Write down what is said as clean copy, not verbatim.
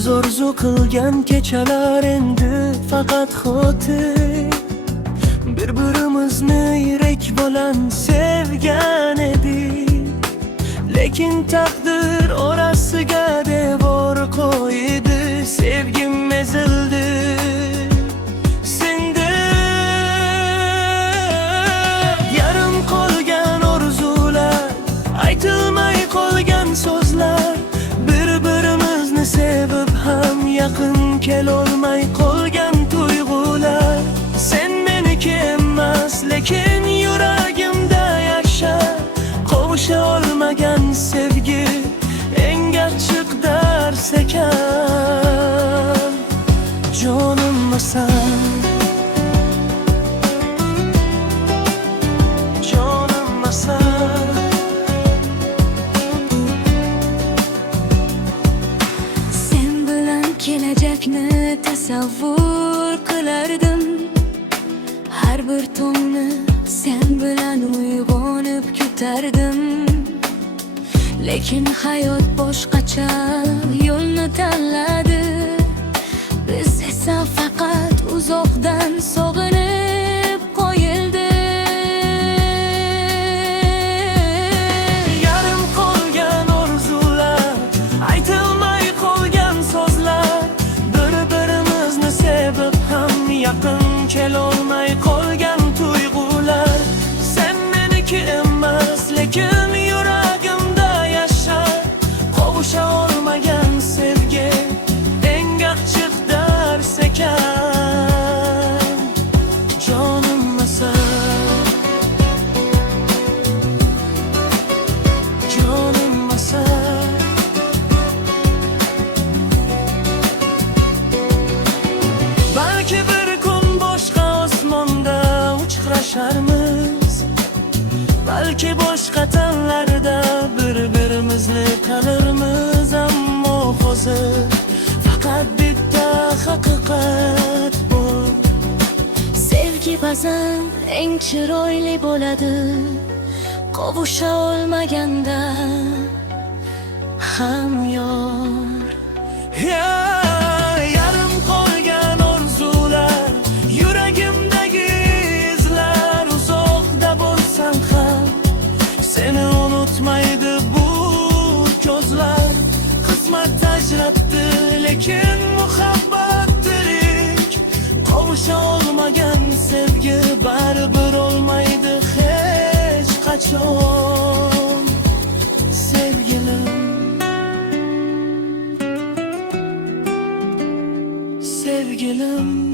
Biz orzu qilgan kechalar endi faqat xotir. Bir-birimizni yirik bilan sevgan edik, lekin taqdir orasiga devor qo'ydi. Sevgim ezildi senda, yarim qolgan orzular, aytilmay qolgan so'zlar, bir-birimizni sevib ham yaqin kelolmay qolgan tuyg'ular. Sen meniki emas, lekin yuragimda yasha. Qovusha olmagan sevgi eng achchiq dars ekan. Jonimsan, jonimsan. Sen bilan kelajakni tasavvur qilardim. Har bir tongni sen bilan uyg'onib kutardim. Lekin hayot boshqacha yo'lni tanladi. Biz esa faqat uzoqdan sog'inib qo'yildi. Yarim qolgan orzular, aytilmay qolgan so'zlar, bir-birimizni sevib ham yaqin kelolmay qolgan tuyg'ular. Sen meniki emas, lekin yuragimda yasha. Qovusha olmagan sevgi eng achchiq dars ekan. Jonimsan, jonimsan. Balki bir kun boshqa osmonda uchrasharmiz, balki boshqa tanlarda bir-birimizni tanirmiz. Ammo hozir faqat bitta haqiqat bor. Sevgi ba'zan eng chiroyli bo'ladi, qovusha olmaganda hamyor. Yarim qolgan orzular, yuragimdagi izlar, uzoqda bo'lsam ham seni unutmaydi bu ko'zlar. Qismat ajratdi, lekin muhabbat tirik. Qovusha olmagan sevgi baribir olmaydi hech qachon. Sevgilim, sevgilim.